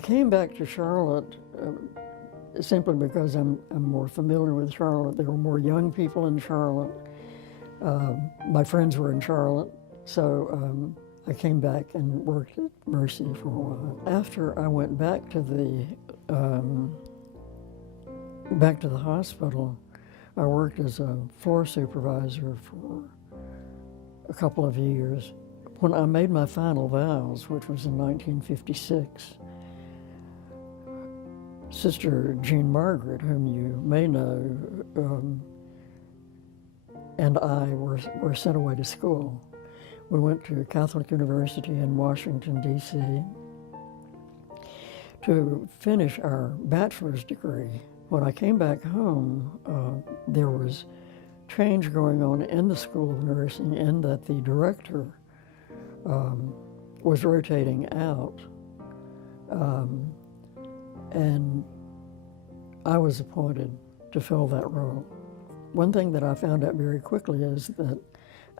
came back to Charlotte simply because I'm more familiar with Charlotte. There were more young people in Charlotte. My friends were in Charlotte, so I came back and worked at Mercy for a while. After I went back to the hospital, I worked as a floor supervisor for a couple of years. When I made my final vows, which was in 1956, Sister Jean Margaret, whom you may know, and I were sent away to school. We went to Catholic University in Washington, D.C. to finish our bachelor's degree. When I came back home, there was change going on in the School of Nursing in that the director was rotating out. And I was appointed to fill that role. One thing that I found out very quickly is that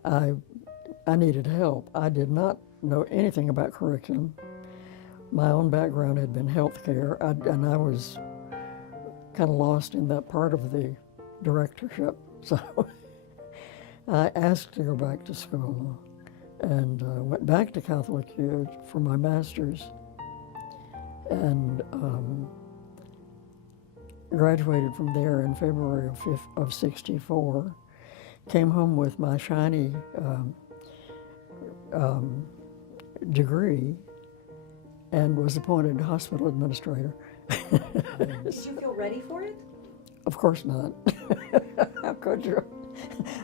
I needed help. I did not know anything about curriculum. My own background had been healthcare, and I was kind of lost in that part of the directorship. So I asked to go back to school and went back to Catholic U for my master's, and graduated from there in February of '64. Came home with my shiny degree and was appointed hospital administrator. Did you feel ready for it? Of course not. How could you?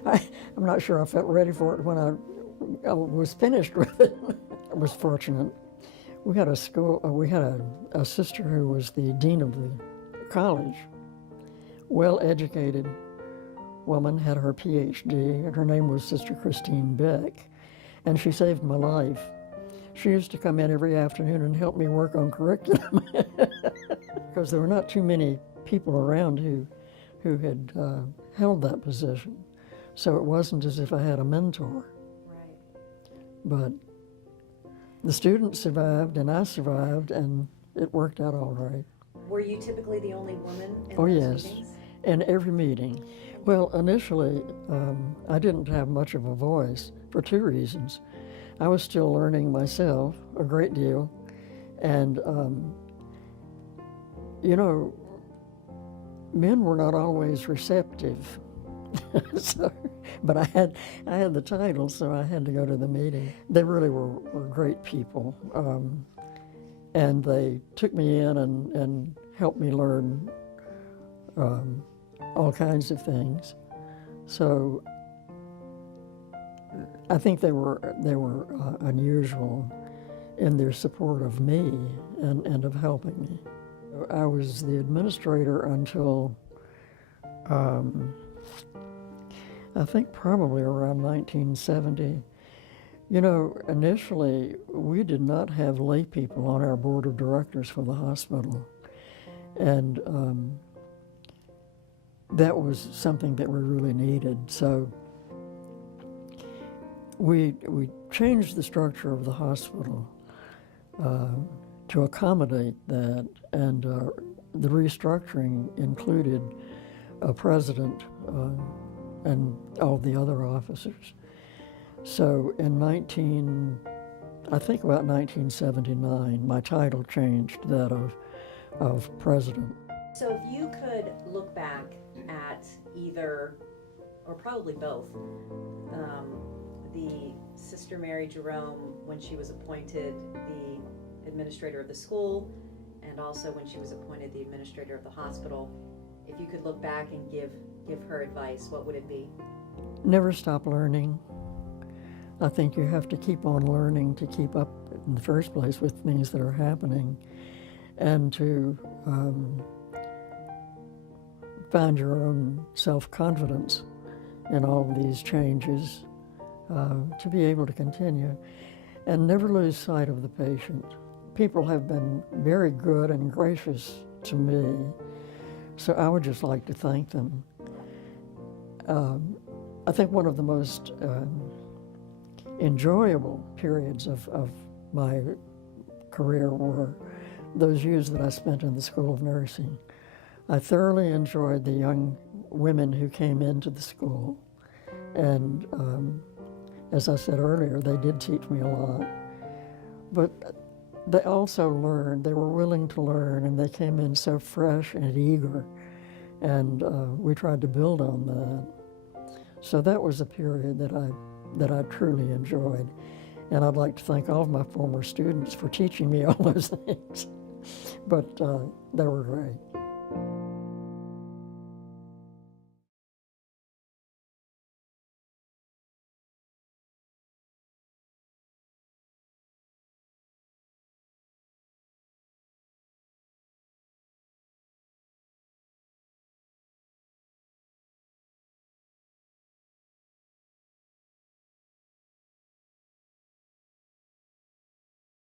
I'm not sure I felt ready for it when I was finished with it. I was fortunate. We had a sister who was the dean of the college, well-educated woman, had her PhD, and her name was Sister Christine Beck, and she saved my life. She used to come in every afternoon and help me work on curriculum because there were not too many people around who had held that position. So it wasn't as if I had a mentor. Right. But the students survived and I survived, and it worked out all right. Were you typically the only woman in Oh, those yes, meetings? in every meeting. Well, initially, I didn't have much of a voice for two reasons. I was still learning myself a great deal, and you know, men were not always receptive. But I had the title, so I had to go to the meeting. They really were great people, and they took me in and helped me learn all kinds of things. So I think they were unusual in their support of me and of helping me. I was the administrator until I think probably around 1970. You know, initially we did not have lay people on our board of directors for the hospital, and that was something that we really needed. So we changed the structure of the hospital to accommodate that, and the restructuring included a president and all the other officers. So in I think about 1979, my title changed to that of president. So if you could look back at either, or probably both, the Sister Mary Jerome when she was appointed the administrator of the school, and also when she was appointed the administrator of the hospital, if you could look back and give her advice, what would it be? Never stop learning. I think you have to keep on learning to keep up in the first place with things that are happening, and to find your own self-confidence in all of these changes, to be able to continue, and never lose sight of the patient. People have been very good and gracious to me, so I would just like to thank them. I think one of the most enjoyable periods of my career were those years that I spent in the School of Nursing. I thoroughly enjoyed the young women who came into the school. And as I said earlier, they did teach me a lot. But they also learned, they were willing to learn, and they came in so fresh and eager. And we tried to build on that. So that was a period that I truly enjoyed. And I'd like to thank all of my former students for teaching me all those things. But they were great.